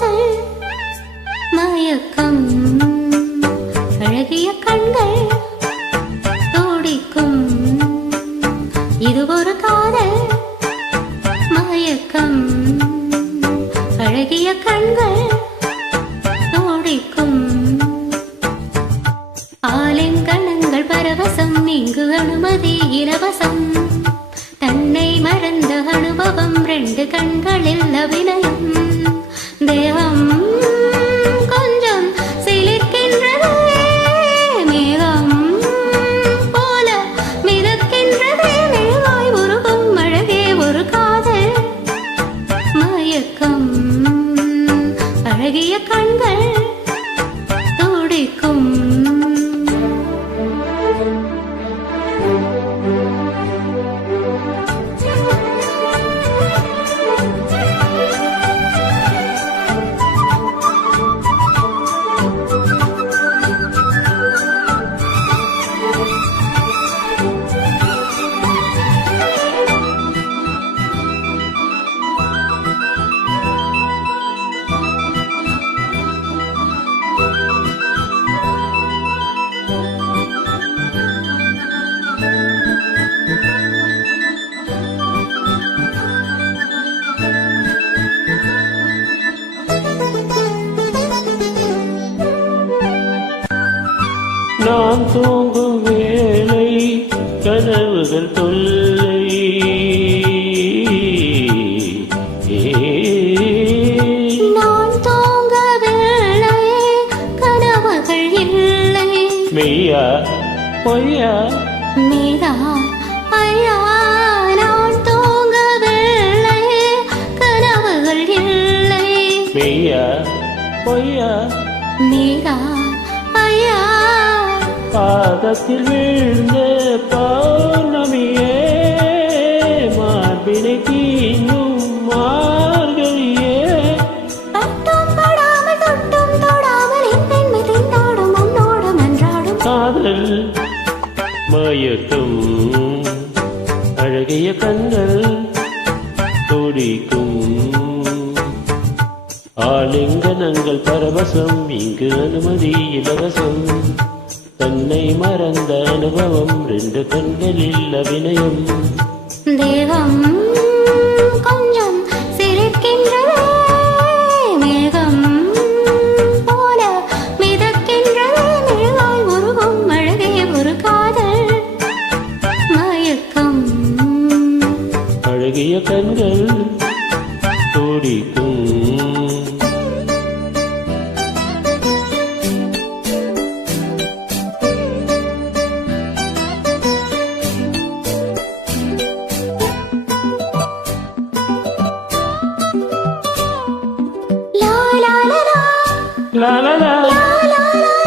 காதல் மயக்கம் அழகிய கண்கள் துடிக்கும் இது ஒரு காதல் மயக்கம் அழகிய கண்கள் துடிக்கும் ஆலிங்கனங்கள் பரவசம் இங்கு அனுமதி இலவசம் தன்னை மறந்த அனுபவம் ரெண்டு கண்களில் அபிநயம் தேவம் கொஞ்சம் சிலிர்க்கின்றதே மேகம் போல மிதக்கின்றதே மெழுகாய் உருகும் அழகே ஒரு காதல் மயக்கம் அழகிய கண்கள் துடிக்கும் நான் தூங்கும் வேளை கனவுகள் தொல்லை நான் தூங்க வேளை கனவுகள் இல்லை மெய்யா பொய்யா மீரா ஐயா நான் தூங்க வேளை கனவுகள் இல்லை மெய்யா பொய்யா மீரா ஐயா பாதத்தில் வீழ்ந்த பௌர்ணமியே மார்பினை தீங்கும் மார்கழியே பட்டும் படாமல் தொட்டும் தொடாமல் என் பெண்மை திண்டாடும் உன்னோடு மன்றாடும் காதல் மயக்கம் அழகிய கண்கள் துடிக்கும் ஆலிங்கனங்கள் பரவசம் இங்கு அனுமதி இலவசம் தன்னை மறந்த அனுபவம் ரெண்டு கண்களில் அபிநயம் தேவம் கொஞ்சம் சிரிக்கின்றதே மேகம் போல மிதக்கின்றதே மெழுகாய் உருகும் அழகே ஒரு காதல் மயக்கம் அழகிய கண்கள் துடிக்கும் La la la la la la la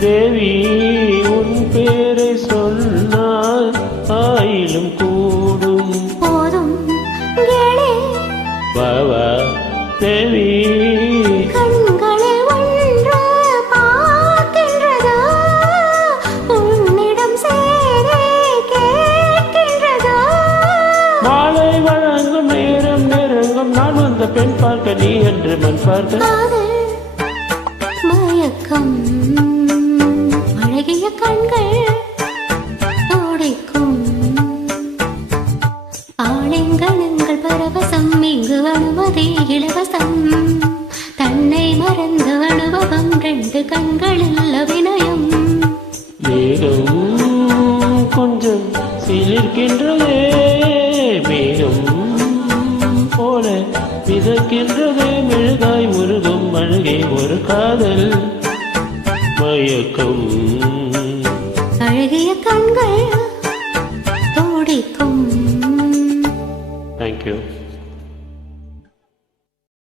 தேவி உன் பேரை சொன்னால் ஆயிலும் கூடும் போதும் பாவா தேவி கண்களை ஒன்று பார்க்கின்றதா உன்னிடம் சேரை கேட்கின்றதா மாலை வழங்கும் நேரம் நெருங்கும் நான் வந்த பெண் பார்க்க நீ என்று மண் பார்க்க மயக்கம் அழகிய கண்கள் துடிக்கும் ஆலிங்கனங்கள் பரவசம் இங்கு அனுமதி இலவசம் தன்னை மறந்த அனுபவம் ரெண்டு கண்களில் அபிநயம் மேகம் கொஞ்சம் சிலிர்க்கின்றதே மேகம் போல மிதக்கின்றதே மெழுகாய் முருகும் அழகே ஒரு காதல் மயக்கம். அழகிய கண்கள் துடிக்கும். தேங்க்யூ.